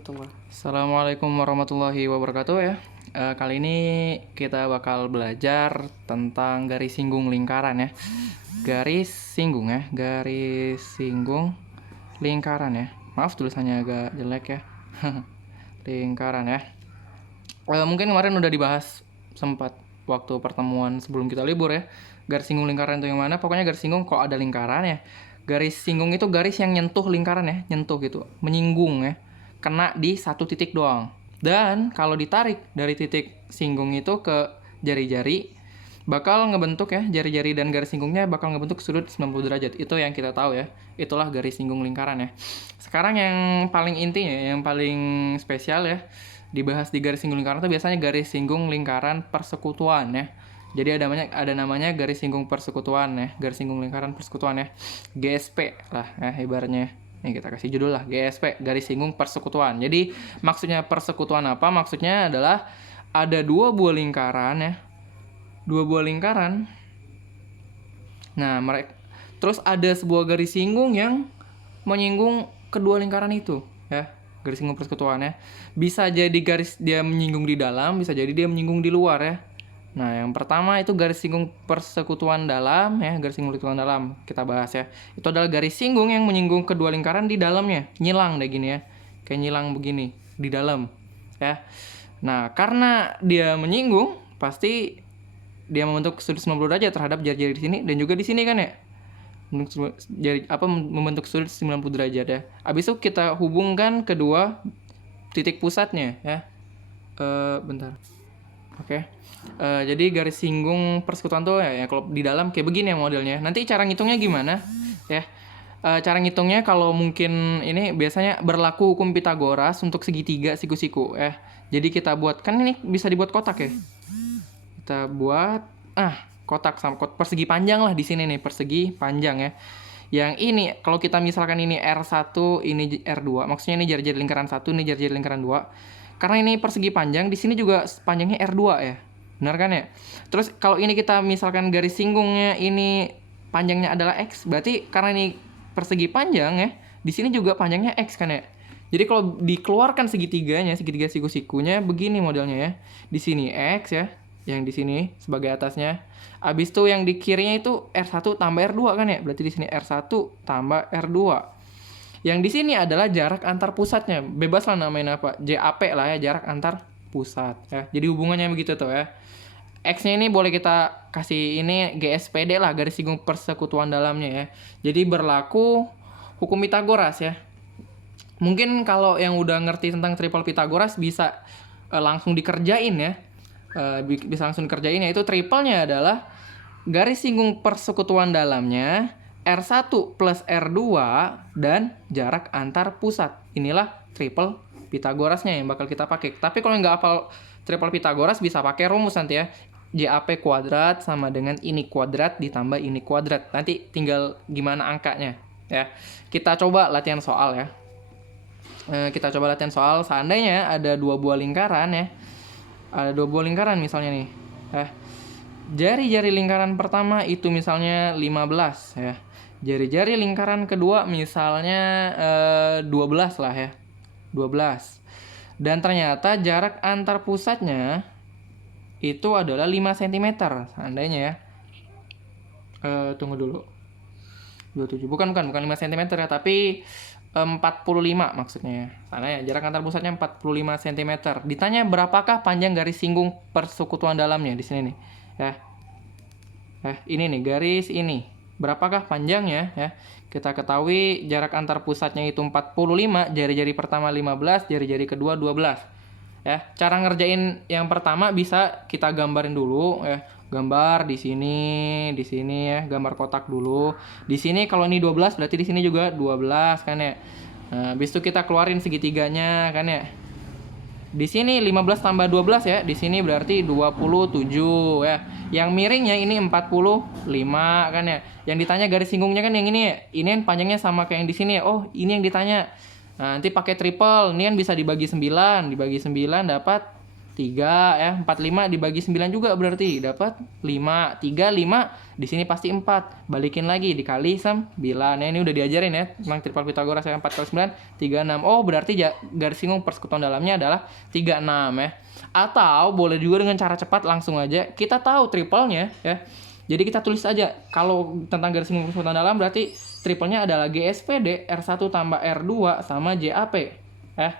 tunggu. Assalamualaikum warahmatullahi wabarakatuh ya. Kali ini kita bakal belajar tentang garis singgung lingkaran ya. Garis singgung ya, garis singgung lingkaran ya. Maaf tulisannya agak jelek ya. Lingkaran ya. Mungkin kemarin udah dibahas sempat waktu pertemuan sebelum kita libur ya. Garis singgung lingkaran itu yang mana? Pokoknya garis singgung kok ada lingkaran ya. Garis singgung itu garis yang nyentuh lingkaran ya, nyentuh gitu, menyinggung ya. Kena di satu titik doang. Dan kalau ditarik dari titik singgung itu ke jari-jari, bakal ngebentuk ya, jari-jari dan garis singgungnya bakal ngebentuk sudut 90 derajat. Itu yang kita tahu ya. Itulah garis singgung lingkaran ya. Sekarang yang paling intinya, yang paling spesial ya, dibahas di garis singgung lingkaran itu biasanya garis singgung lingkaran persekutuan ya. Jadi ada namanya garis singgung persekutuan ya, garis singgung lingkaran persekutuan ya. GSP lah ya ibaratnya. Nih kita kasih judul lah, GSP, garis singgung persekutuan. Jadi maksudnya persekutuan apa? Maksudnya adalah ada dua buah lingkaran ya. Dua buah lingkaran. Nah, mereka terus ada sebuah garis singgung yang menyinggung kedua lingkaran itu ya. Garis singgung persekutuan ya. Bisa jadi garis dia menyinggung di dalam, bisa jadi dia menyinggung di luar ya. Nah, yang pertama itu garis singgung persekutuan dalam ya, garis singgung persekutuan dalam kita bahas ya. Itu adalah garis singgung yang menyinggung kedua lingkaran di dalamnya, nyilang deh gini ya. Kayak nyilang begini di dalam ya. Nah, karena dia menyinggung, pasti dia membentuk sudut 90 derajat terhadap jari-jari di sini dan juga di sini kan ya. Membentuk sudut 90 derajat ya. Habis itu kita hubungkan kedua titik pusatnya ya. Bentar. Oke. Jadi garis singgung persekutuan tuh ya kalau di dalam kayak begini ya modelnya. Nanti cara ngitungnya gimana? Ya. Cara ngitungnya kalau mungkin ini biasanya berlaku hukum Pitagoras untuk segitiga siku-siku ya. Jadi kita buat, kan ini bisa dibuat kotak ya. Kita buat kotak sama persegi panjang lah di sini nih, persegi panjang ya. Yang ini kalau kita misalkan ini R1, ini R2, maksudnya ini jari-jari lingkaran 1, ini jari-jari lingkaran 2. Karena ini persegi panjang, di sini juga panjangnya R2 ya. Benar kan ya? Terus kalau ini kita misalkan garis singgungnya ini panjangnya adalah X, berarti karena ini persegi panjang ya, di sini juga panjangnya X kan ya. Jadi kalau dikeluarkan segitiganya, segitiga siku-sikunya begini modelnya ya. Di sini X ya, yang di sini sebagai atasnya. Abis itu yang di kirinya itu R1 tambah R2 kan ya. Berarti di sini R1 tambah R2. Yang di sini adalah jarak antar pusatnya. Bebas lah namain apa. JAP lah ya, jarak antar pusat ya. Jadi hubungannya begitu tuh ya. X-nya ini boleh kita kasih ini GSPD lah, garis singgung persekutuan dalamnya ya. Jadi berlaku hukum Pitagoras ya. Mungkin kalau yang udah ngerti tentang triple Pitagoras bisa langsung dikerjain ya. Bisa langsung dikerjain, yaitu triplenya adalah garis singgung persekutuan dalamnya R1 plus R2 dan jarak antar pusat. Inilah triple Pitagorasnya yang bakal kita pakai. Tapi kalau nggak hafal triple Pitagoras bisa pakai rumus nanti ya. JAP kuadrat sama dengan ini kuadrat ditambah ini kuadrat. Nanti tinggal gimana angkanya ya. Kita coba latihan soal ya. Kita coba latihan soal. Seandainya ada dua buah lingkaran ya. Ada dua buah lingkaran misalnya nih. Jari-jari lingkaran pertama itu misalnya 15 ya. Jari-jari lingkaran kedua misalnya 12 lah ya. 12. Dan ternyata jarak antar pusatnya itu adalah 5 cm seandainya ya. Tunggu dulu. 27. Bukan 5 cm ya, tapi 45 maksudnya. Sana ya, jarak antar pusatnya 45 cm. Ditanya berapakah panjang garis singgung persekutuan dalamnya di sini nih. Ya. Ini nih garis ini. Berapakah panjangnya ya? Kita ketahui jarak antar pusatnya itu 45, jari-jari pertama 15, jari-jari kedua 12. Ya, cara ngerjain yang pertama bisa kita gambarin dulu ya. Gambar di sini ya, gambar kotak dulu. Di sini kalau ini 12 berarti di sini juga 12 kan ya. Nah, habis itu kita keluarin segitiganya kan ya. Di sini 15 tambah 12 ya, di sini berarti 27 ya. Yang miringnya ini 45 kan ya. Yang ditanya garis singgungnya kan yang ini ya. Ini kan panjangnya sama kayak yang di sini ya. Oh, ini yang ditanya. Nah, nanti pakai triple, ini kan bisa dibagi 9 dapat 3 ya, 45 dibagi 9 juga berarti dapat 5. 3 5 di sini pasti 4. Balikin lagi dikali 9. Nah, ini udah diajarin ya tentang triple Pythagoras ya. 4 kali 9 36. Oh, berarti garis singgung persekutuan dalamnya adalah 36 ya. Atau boleh juga dengan cara cepat langsung aja kita tahu triplenya ya. Jadi kita tulis aja kalau tentang garis singgung persekutuan dalam berarti triplenya adalah GSPD R1 tambah R2 sama JAP ya.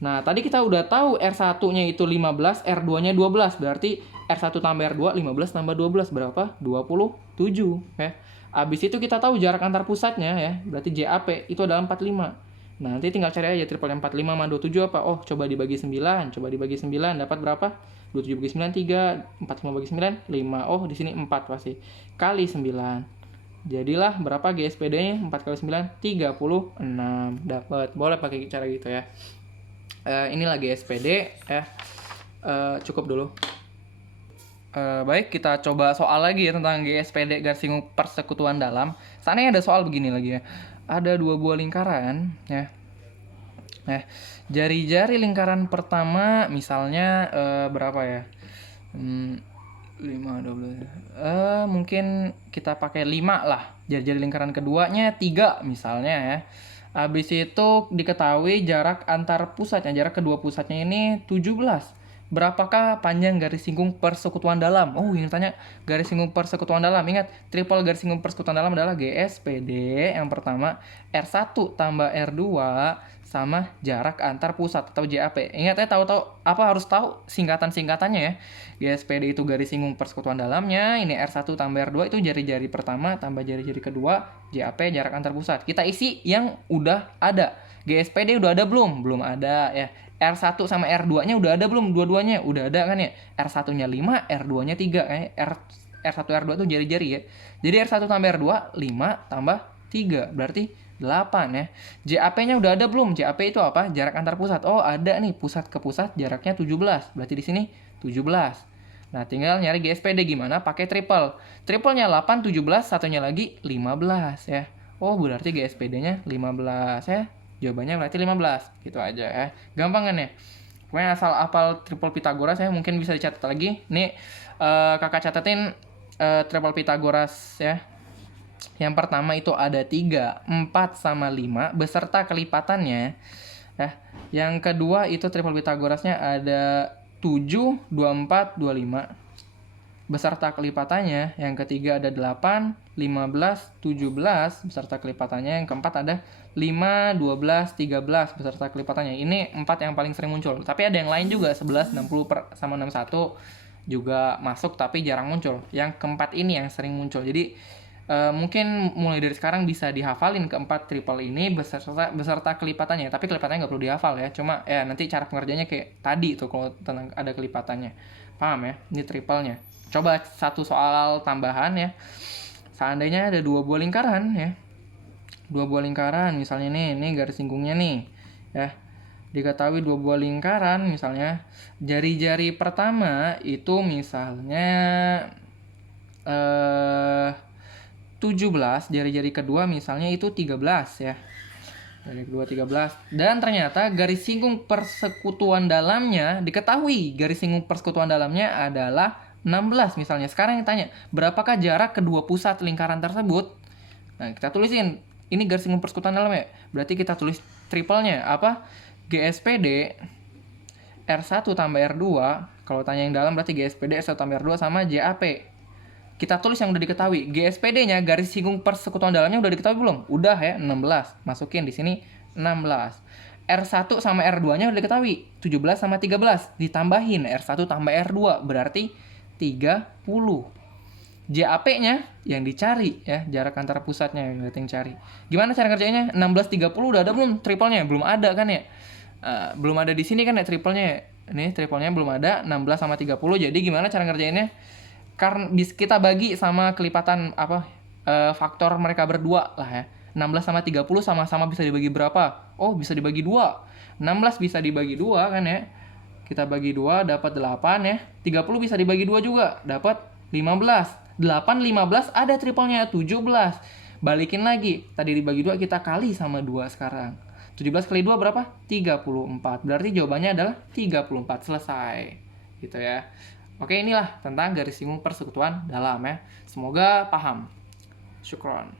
Nah, tadi kita udah tahu R1-nya itu 15, R2-nya 12. Berarti R1 tambah R2, 15 tambah 12 berapa? 27 ya. Habis itu kita tahu jarak antar pusatnya ya. Berarti JAP itu adalah 45. Nah, nanti tinggal cari aja triple 45 sama 27 apa? Oh, coba dibagi 9. Coba dibagi 9 dapat berapa? 27 bagi 9 3, 45 bagi 9 5. Oh, di sini 4 pasti. Kali 9. Jadilah berapa GSPD-nya? 4 kali 9 36. Dapat. Boleh pakai cara gitu ya. Inilah GSPD ya. Cukup dulu. Baik, kita coba soal lagi ya tentang GSPD garis singgung persekutuan dalam. Seandainya ada soal begini lagi ya. Ada 2 buah lingkaran ya. Jari-jari lingkaran pertama misalnya berapa ya? 5 12. Mungkin kita pakai 5 lah. Jari-jari lingkaran keduanya 3 misalnya ya. Habis itu diketahui jarak antar pusatnya, jarak kedua pusatnya ini 17. Berapakah panjang garis singgung persekutuan dalam? Oh, yang tanya garis singgung persekutuan dalam. Ingat, triple garis singgung persekutuan dalam adalah GSPD yang pertama, R1 tambah R2 sama jarak antar pusat atau JAP. Ingat ya, tahu-tahu apa harus tahu singkatan-singkatannya ya. GSPD itu garis singgung persekutuan dalamnya, ini R1 tambah R2 itu jari-jari pertama tambah jari-jari kedua, JAP jarak antar pusat. Kita isi yang udah ada. GSPD udah ada belum? Belum ada ya. R1 sama R2-nya udah ada belum? Dua-duanya udah ada kan ya. R1-nya 5, R2-nya 3 R1 R2 itu jari-jari ya. Jadi R1 tambah R2 5 tambah 3 berarti 8 ya. JAP-nya udah ada belum? JAP itu apa? Jarak antar pusat. Oh, ada nih, pusat ke pusat jaraknya 17. Berarti di sini 17. Nah, tinggal nyari GSPD gimana? Pakai triple. Triplenya 8, 17, satunya lagi 15 ya. Oh, berarti GSPD-nya 15 ya. Jawabannya berarti 15. Gitu aja ya. Gampang kan ya? Pokoknya asal apal triple Pythagoras ya, mungkin bisa dicatat lagi. Nih, kakak catatin triple Pythagoras ya. Yang pertama itu ada 3, 4 sama 5 beserta kelipatannya. Yang kedua itu triple Pythagorasnya ada 7, 24, 25 beserta kelipatannya. Yang ketiga ada 8, 15, 17 beserta kelipatannya. Yang keempat ada 5, 12, 13 beserta kelipatannya. Ini 4 yang paling sering muncul. Tapi ada yang lain juga, 11, 60 sama 61 juga masuk tapi jarang muncul. Yang keempat ini yang sering muncul. Jadi mungkin mulai dari sekarang bisa dihafalin keempat triple ini beserta kelipatannya. Tapi kelipatannya nggak perlu dihafal ya. Cuma ya nanti cara pengerjaannya kayak tadi tuh kalau tentang ada kelipatannya. Paham ya? Ini triplenya. Coba satu soal tambahan ya. Seandainya ada 2 buah lingkaran ya. 2 buah lingkaran misalnya nih garis singgungnya nih ya. Diketahui 2 buah lingkaran misalnya jari-jari pertama itu misalnya 17, jari-jari kedua misalnya itu 13 ya. Jari kedua 13. Dan ternyata garis singgung persekutuan dalamnya diketahui garis singgung persekutuan dalamnya adalah 16 misalnya. Sekarang yang tanya, berapakah jarak kedua pusat lingkaran tersebut? Nah, kita tulisin. Ini garis singgung persekutuan dalamnya. Berarti kita tulis triplenya apa? GSPD R1 tambah R2. Kalau tanya yang dalam berarti GSPD R1 tambah R2 sama JAP. Kita tulis yang udah diketahui. GSPD-nya garis singgung persekutuan dalamnya udah diketahui belum? Udah ya, 16. Masukin di sini 16. R1 sama R2-nya udah diketahui. 17 sama 13 ditambahin R1 tambah R2 berarti 30. JAP-nya yang dicari ya, jarak antara pusatnya yang cari. Gimana cara ngerjainnya? 16 30 udah ada belum triplenya? Belum ada kan ya? Belum ada di sini kan ya triplenya. Ini triplenya belum ada, 16 sama 30. Jadi gimana cara ngerjainnya? Karena kita bagi sama kelipatan faktor mereka berdua lah ya. 16 sama 30 sama-sama bisa dibagi berapa? Oh, bisa dibagi 2. 16 bisa dibagi 2 kan ya. Kita bagi 2 dapat 8 ya. 30 bisa dibagi 2 juga, dapat 15. 8 15 ada triplenya 17. Balikin lagi. Tadi dibagi 2 kita kali sama 2 sekarang. 17 kali 2 berapa? 34. Berarti jawabannya adalah 34. Selesai. gitu ya. Oke, inilah tentang garis singgung persekutuan dalam ya. Semoga paham. Syukron.